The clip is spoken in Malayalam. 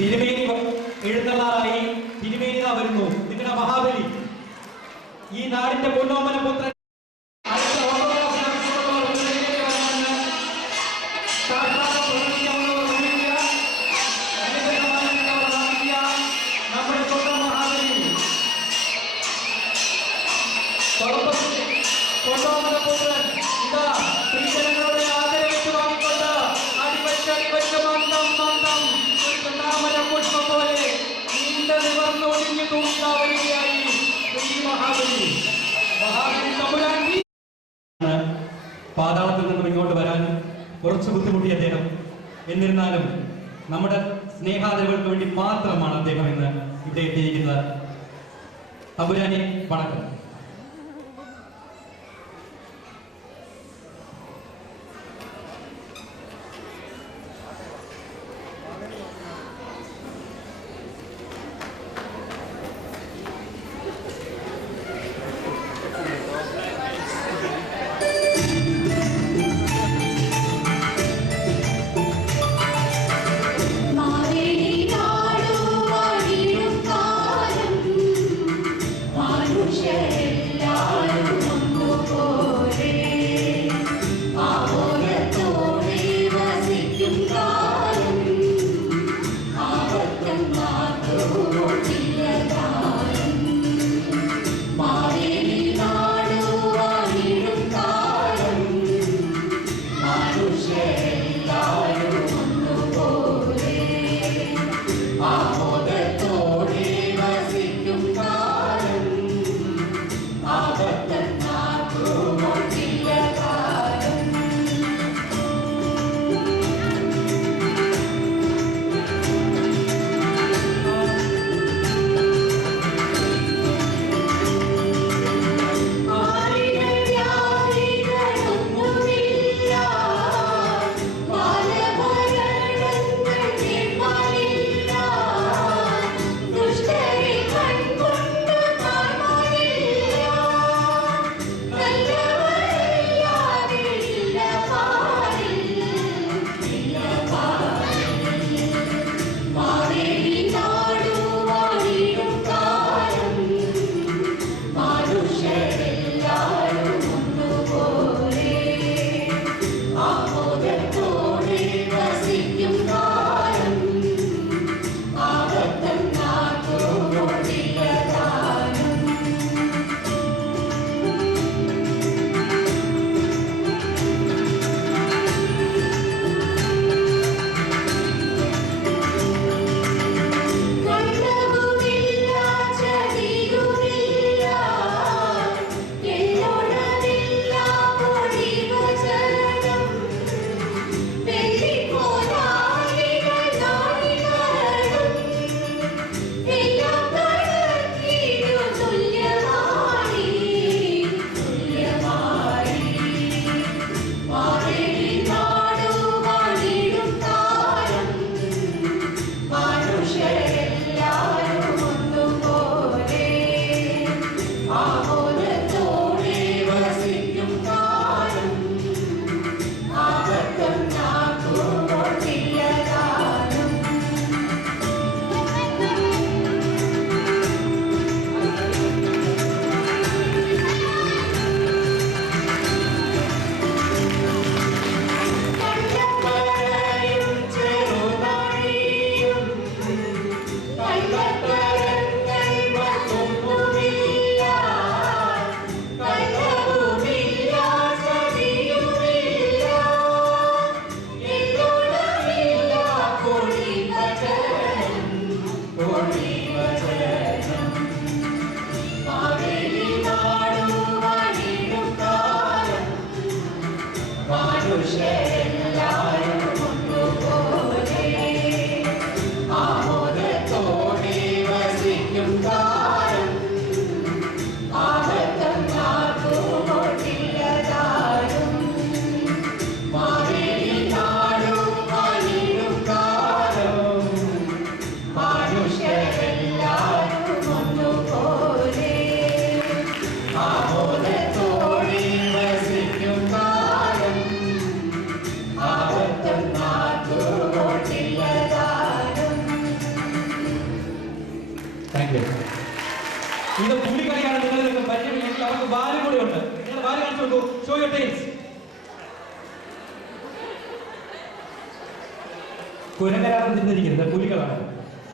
തിരുമേനി എഴുന്നള്ളാറായി. തിരുമേനി വരുന്നു, നിങ്ങളുടെ മഹാബലി, ഈ നാടിന്റെ പൊന്നോമന പുത്രൻ. നമ്മുടെ സ്വന്തം മഹാബലി പൊന്നോമന പുത്രൻ ഇതാ സ്ത്രീജനങ്ങളുടെ ആദരവിട്ട് വാങ്ങിക്കൊണ്ട് അടിവച്ച് മന്ദം മന്ദം ഒരു താമര പുഷ്പം പോലെ നീണ്ട നിവർന്ന് ഒഴിഞ്ഞു തൂങ്ങാ വരികയായി ഈ മഹാബലി. മഹാബലി തമ്പുരാൻ പാതാളത്തിൽ നിന്നും ഇങ്ങോട്ട് വരാൻ കുറച്ച് ബുദ്ധിമുട്ടി അദ്ദേഹം. എന്നിരുന്നാലും നമ്മുടെ സ്നേഹാദരവുകൾക്ക് വേണ്ടി മാത്രമാണ് അദ്ദേഹം ഇന്ന് ഇവിടെ എത്തിയിരിക്കുന്നത്. തമ്പുരാനെ വണക്കം. ഇത് പുലികളിയാണ്. നിങ്ങൾക്ക് പരിചയമില്ലെങ്കിൽ അവർക്ക് ബാലും കൂടെ ഉണ്ട്. നിങ്ങൾ ബാല് കാണിച്ചു കൊടുക്കൂ. Show your tails. കുരങ്ങരാണ് തിന്നിരിക്കുന്നത്, പുലികളാണ്.